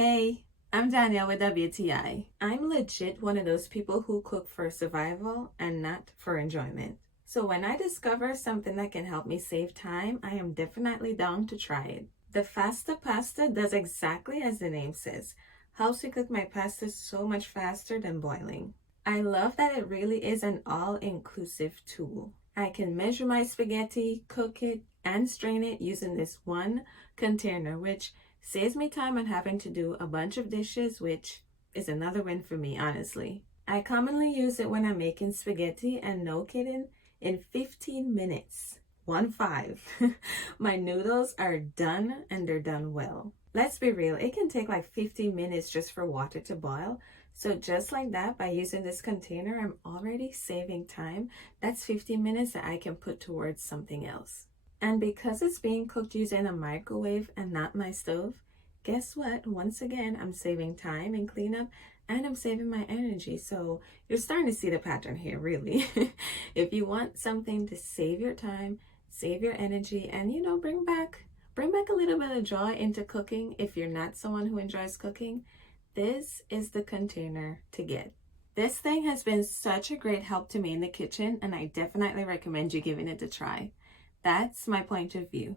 Hey, I'm Danielle with WTI. I'm legit one of those people who cook for survival and not for enjoyment. So when I discover something that can help me save time, I am definitely down to try it. The Fasta Pasta does exactly as the name says. Helps me cook my pasta so much faster than boiling. I love that it really is an all-inclusive tool. I can measure my spaghetti, cook it, and strain it using this one container, which saves me time on having to do a bunch of dishes, which is another win for me, honestly. I commonly use it when I'm making spaghetti, and no kidding, in 15 minutes, 1-5, my noodles are done, and they're done well. Let's be real, it can take like 15 minutes just for water to boil. So just like that, by using this container, I'm already saving time. That's 15 minutes that I can put towards something else. And because it's being cooked using a microwave and not my stove, guess what? Once again, I'm saving time and cleanup, and I'm saving my energy. So you're starting to see the pattern here, really. If you want something to save your time, save your energy, and bring back a little bit of joy into cooking if you're not someone who enjoys cooking, this is the container to get. This thing has been such a great help to me in the kitchen, and I definitely recommend you giving it a try. That's my point of view.